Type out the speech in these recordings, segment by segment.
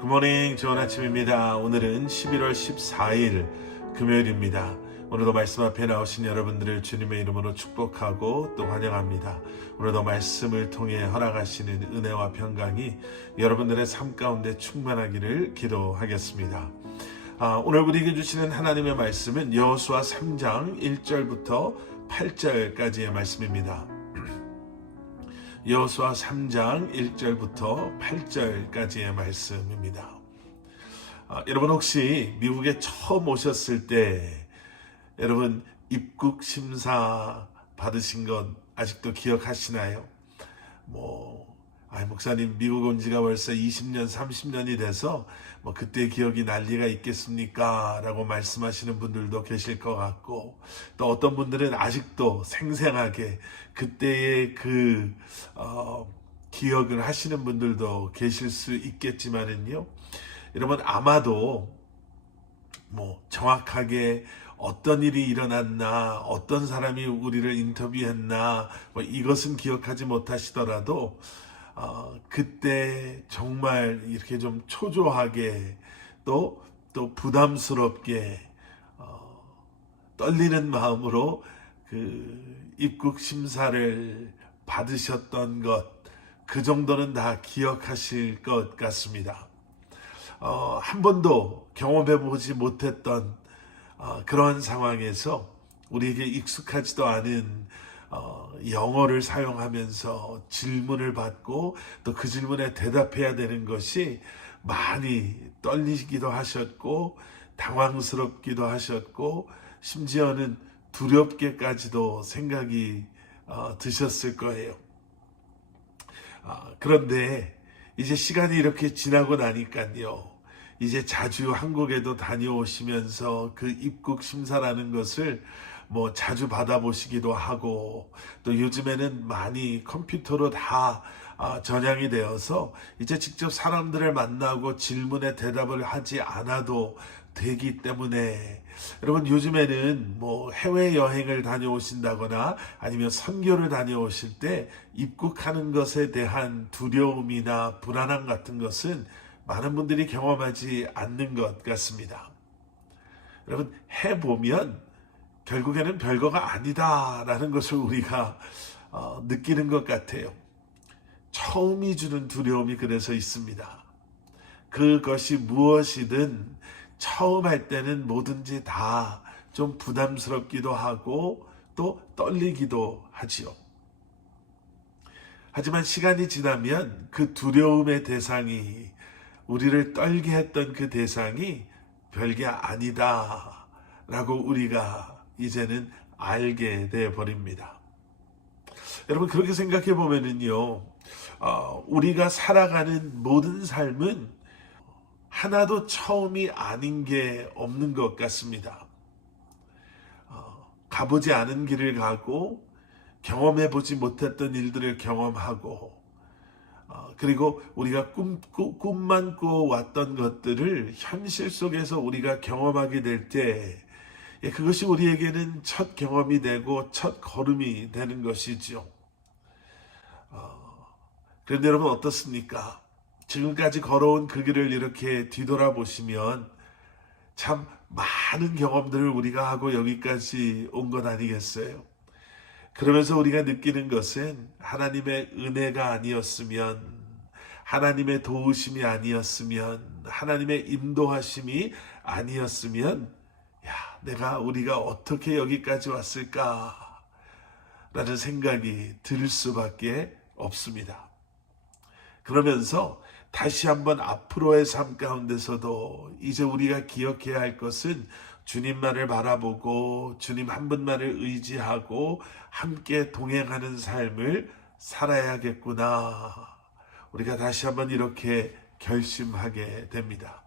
굿모닝, 좋은 아침입니다. 오늘은 11월 14일 금요일입니다. 오늘도 말씀 앞에 나오신 여러분들을 주님의 이름으로 축복하고 또 환영합니다. 오늘도 말씀을 통해 허락하시는 은혜와 평강이 여러분들의 삶 가운데 충만하기를 기도하겠습니다. 오늘 우리에게 주시는 하나님의 말씀은 여호수아 3장 1절부터 8절까지의 말씀입니다. 여호수아 3장 1절부터 8절까지의 말씀입니다. 여러분 혹시 미국에 처음 오셨을 때 여러분 입국 심사 받으신 건 아직도 기억하시나요? 목사님 미국 온 지가 벌써 20년 30년이 돼서 그때 기억이 난리가 있겠습니까? 라고 말씀하시는 분들도 계실 것 같고, 또 어떤 분들은 아직도 생생하게 그때의 기억을 하시는 분들도 계실 수 있겠지만은요, 여러분 아마도 정확하게 어떤 일이 일어났나, 어떤 사람이 우리를 인터뷰했나, 이것은 기억하지 못하시더라도 그때 정말 이렇게 좀 초조하게 또 부담스럽게 떨리는 마음으로 그 입국 심사를 받으셨던 것, 그 정도는 다 기억하실 것 같습니다. 한 번도 경험해 보지 못했던 그러한 상황에서 우리에게 익숙하지도 않은 영어를 사용하면서 질문을 받고 또 그 질문에 대답해야 되는 것이 많이 떨리기도 하셨고 당황스럽기도 하셨고 심지어는 두렵게까지도 생각이 드셨을 거예요. 그런데 이제 시간이 이렇게 지나고 나니까요, 이제 자주 한국에도 다녀오시면서 그 입국 심사라는 것을 자주 받아보시기도 하고, 또 요즘에는 많이 컴퓨터로 다 전향이 되어서 이제 직접 사람들을 만나고 질문에 대답을 하지 않아도 되기 때문에, 여러분 요즘에는 해외여행을 다녀오신다거나 아니면 선교를 다녀오실 때 입국하는 것에 대한 두려움이나 불안함 같은 것은 많은 분들이 경험하지 않는 것 같습니다. 여러분 해보면 결국에는 별거가 아니다라는 것을 우리가 느끼는 것 같아요. 처음이 주는 두려움이 그래서 있습니다. 그것이 무엇이든 처음 할 때는 뭐든지 다 좀 부담스럽기도 하고 또 떨리기도 하지요. 하지만 시간이 지나면 그 두려움의 대상이, 우리를 떨게 했던 그 대상이 별게 아니다 라고 우리가 이제는 알게 돼 버립니다. 여러분 그렇게 생각해 보면은요, 우리가 살아가는 모든 삶은 하나도 처음이 아닌 게 없는 것 같습니다. 가보지 않은 길을 가고 경험해 보지 못했던 일들을 경험하고, 그리고 우리가 꿈만 꾸어왔던 것들을 현실 속에서 우리가 경험하게 될 때, 그것이 우리에게는 첫 경험이 되고 첫 걸음이 되는 것이죠. 그런데 여러분 어떻습니까? 지금까지 걸어온 그 길을 이렇게 뒤돌아보시면 참 많은 경험들을 우리가 하고 여기까지 온 것 아니겠어요? 그러면서 우리가 느끼는 것은 하나님의 은혜가 아니었으면, 하나님의 도우심이 아니었으면, 하나님의 인도하심이 아니었으면, 우리가 어떻게 여기까지 왔을까? 라는 생각이 들 수밖에 없습니다. 그러면서 다시 한번 앞으로의 삶 가운데서도 이제 우리가 기억해야 할 것은 주님만을 바라보고 주님 한 분만을 의지하고 함께 동행하는 삶을 살아야겠구나. 우리가 다시 한번 이렇게 결심하게 됩니다.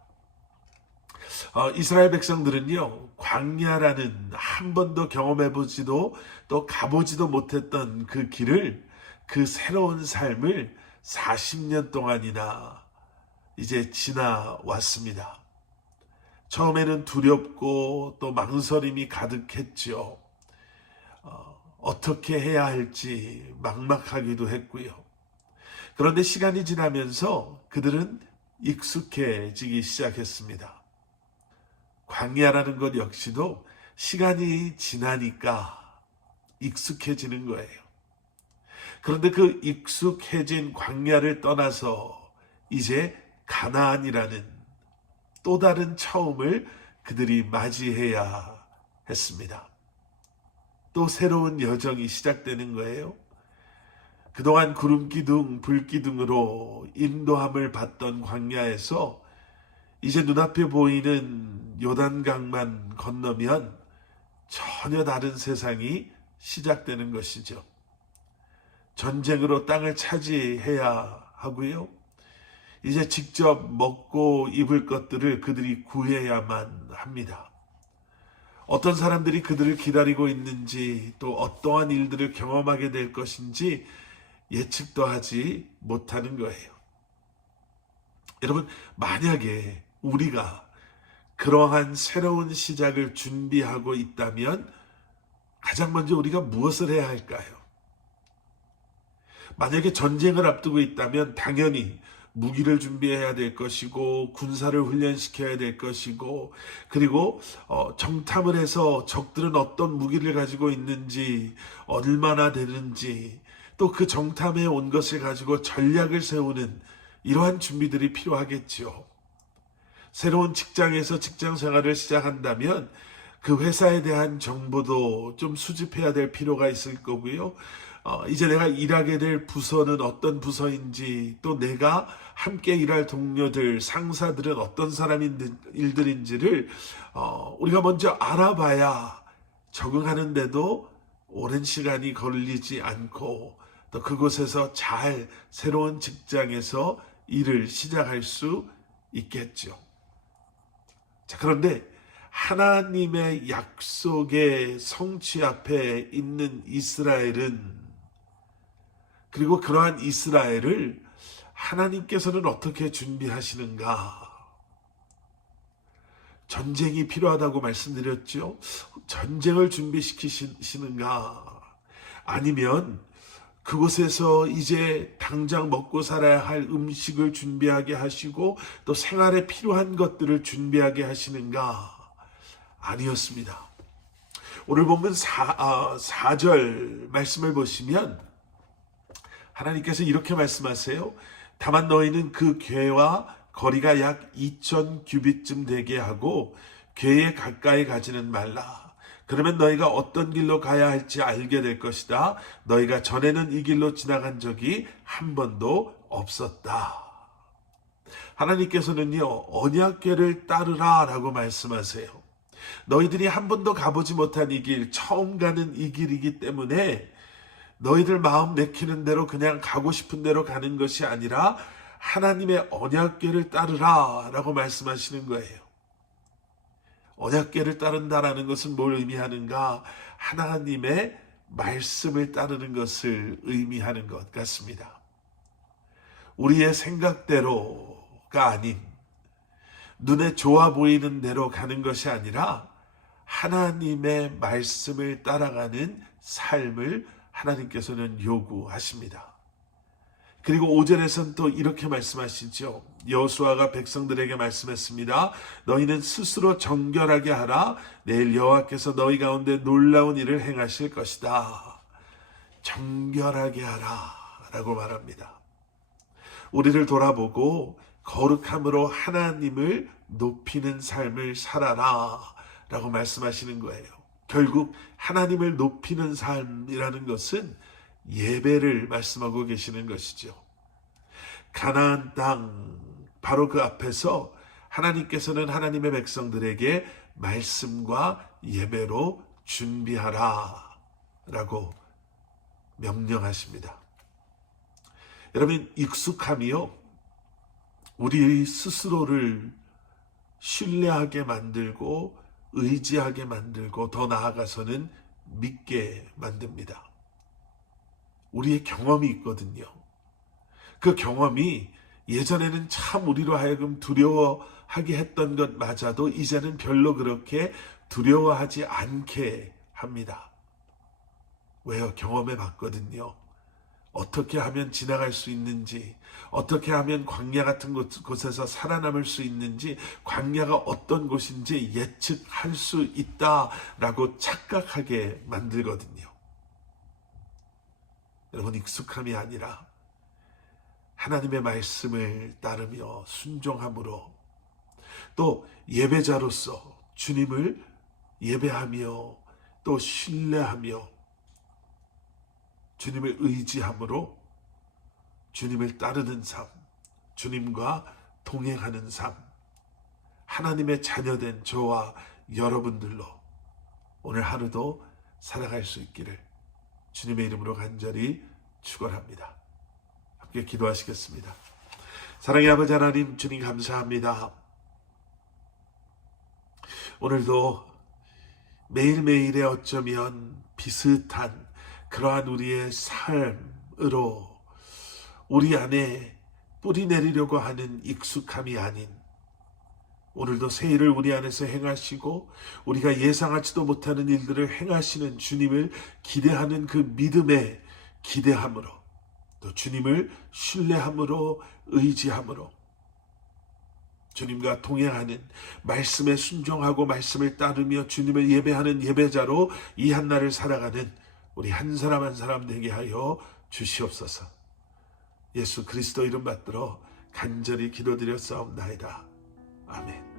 이스라엘 백성들은요, 광야라는 한 번도 경험해보지도 또 가보지도 못했던 그 길을, 그 새로운 삶을 40년 동안이나 이제 지나왔습니다. 처음에는 두렵고 또 망설임이 가득했죠. 어떻게 해야 할지 막막하기도 했고요. 그런데 시간이 지나면서 그들은 익숙해지기 시작했습니다. 광야라는 것 역시도 시간이 지나니까 익숙해지는 거예요. 그런데 그 익숙해진 광야를 떠나서 이제 가나안이라는 또 다른 처음을 그들이 맞이해야 했습니다. 또 새로운 여정이 시작되는 거예요. 그동안 구름기둥, 불기둥으로 인도함을 받던 광야에서 이제 눈앞에 보이는 요단강만 건너면 전혀 다른 세상이 시작되는 것이죠. 전쟁으로 땅을 차지해야 하고요. 이제 직접 먹고 입을 것들을 그들이 구해야만 합니다. 어떤 사람들이 그들을 기다리고 있는지 또 어떠한 일들을 경험하게 될 것인지 예측도 하지 못하는 거예요. 여러분, 만약에 우리가 그러한 새로운 시작을 준비하고 있다면 가장 먼저 우리가 무엇을 해야 할까요? 만약에 전쟁을 앞두고 있다면 당연히 무기를 준비해야 될 것이고 군사를 훈련시켜야 될 것이고 그리고 정탐을 해서 적들은 어떤 무기를 가지고 있는지 얼마나 되는지 또 그 정탐해 온 것을 가지고 전략을 세우는 이러한 준비들이 필요하겠죠. 새로운 직장에서 직장 생활을 시작한다면 그 회사에 대한 정보도 좀 수집해야 될 필요가 있을 거고요. 이제 내가 일하게 될 부서는 어떤 부서인지 또 내가 함께 일할 동료들, 상사들은 어떤 일들인지를 우리가 먼저 알아봐야 적응하는데도 오랜 시간이 걸리지 않고 또 그곳에서 잘 새로운 직장에서 일을 시작할 수 있겠죠. 자, 그런데 하나님의 약속의 성취 앞에 있는 이스라엘은 그리고 그러한 이스라엘을 하나님께서는 어떻게 준비하시는가? 전쟁이 필요하다고 말씀드렸죠. 전쟁을 준비시키시는가? 아니면 그곳에서 이제 당장 먹고 살아야 할 음식을 준비하게 하시고 또 생활에 필요한 것들을 준비하게 하시는가? 아니었습니다. 오늘 본문 4절 말씀을 보시면 하나님께서 이렇게 말씀하세요. 다만 너희는 그 궤와 거리가 약 2,000 규빗쯤 되게 하고 궤에 가까이 가지는 말라. 그러면 너희가 어떤 길로 가야 할지 알게 될 것이다. 너희가 전에는 이 길로 지나간 적이 한 번도 없었다. 하나님께서는요, 언약궤를 따르라 라고 말씀하세요. 너희들이 한 번도 가보지 못한 이 길, 처음 가는 이 길이기 때문에 너희들 마음 내키는 대로 그냥 가고 싶은 대로 가는 것이 아니라 하나님의 언약궤를 따르라 라고 말씀하시는 거예요. 언약궤를 따른다라는 것은 뭘 의미하는가? 하나님의 말씀을 따르는 것을 의미하는 것 같습니다. 우리의 생각대로가 아닌 눈에 좋아 보이는 대로 가는 것이 아니라 하나님의 말씀을 따라가는 삶을 하나님께서는 요구하십니다. 그리고 5절에서는 또 이렇게 말씀하시죠. 여호수아가 백성들에게 말씀했습니다. 너희는 스스로 정결하게 하라. 내일 여호와께서 너희 가운데 놀라운 일을 행하실 것이다. 정결하게 하라 라고 말합니다. 우리를 돌아보고 거룩함으로 하나님을 높이는 삶을 살아라 라고 말씀하시는 거예요. 결국 하나님을 높이는 삶이라는 것은 예배를 말씀하고 계시는 것이죠. 가나안 땅 바로 그 앞에서 하나님께서는 하나님의 백성들에게 말씀과 예배로 준비하라 라고 명령하십니다. 여러분, 익숙함이요, 우리 스스로를 신뢰하게 만들고 의지하게 만들고 더 나아가서는 믿게 만듭니다. 우리의 경험이 있거든요. 그 경험이 예전에는 참 우리로 하여금 두려워하게 했던 것마저도 이제는 별로 그렇게 두려워하지 않게 합니다. 왜요? 경험해 봤거든요. 어떻게 하면 지나갈 수 있는지, 어떻게 하면 광야 같은 곳에서 살아남을 수 있는지, 광야가 어떤 곳인지 예측할 수 있다라고 착각하게 만들거든요. 여러분, 익숙함이 아니라 하나님의 말씀을 따르며 순종함으로, 또 예배자로서 주님을 예배하며 또 신뢰하며 주님을 의지함으로 주님을 따르는 삶, 주님과 동행하는 삶, 하나님의 자녀된 저와 여러분들로 오늘 하루도 살아갈 수 있기를 주님의 이름으로 간절히 축원합니다. 함께 기도하시겠습니다. 사랑의 아버지 하나님, 주님 감사합니다. 오늘도 매일매일의 어쩌면 비슷한 그러한 우리의 삶으로 우리 안에 뿌리 내리려고 하는 익숙함이 아닌, 오늘도 새 일을 우리 안에서 행하시고 우리가 예상하지도 못하는 일들을 행하시는 주님을 기대하는 그 믿음의 기대함으로, 또 주님을 신뢰함으로, 의지함으로 주님과 동행하는, 말씀에 순종하고 말씀을 따르며 주님을 예배하는 예배자로 이 한날을 살아가는 우리 한 사람 한 사람 되게 하여 주시옵소서. 예수 그리스도 이름 받들어 간절히 기도드렸사옵나이다. 아멘.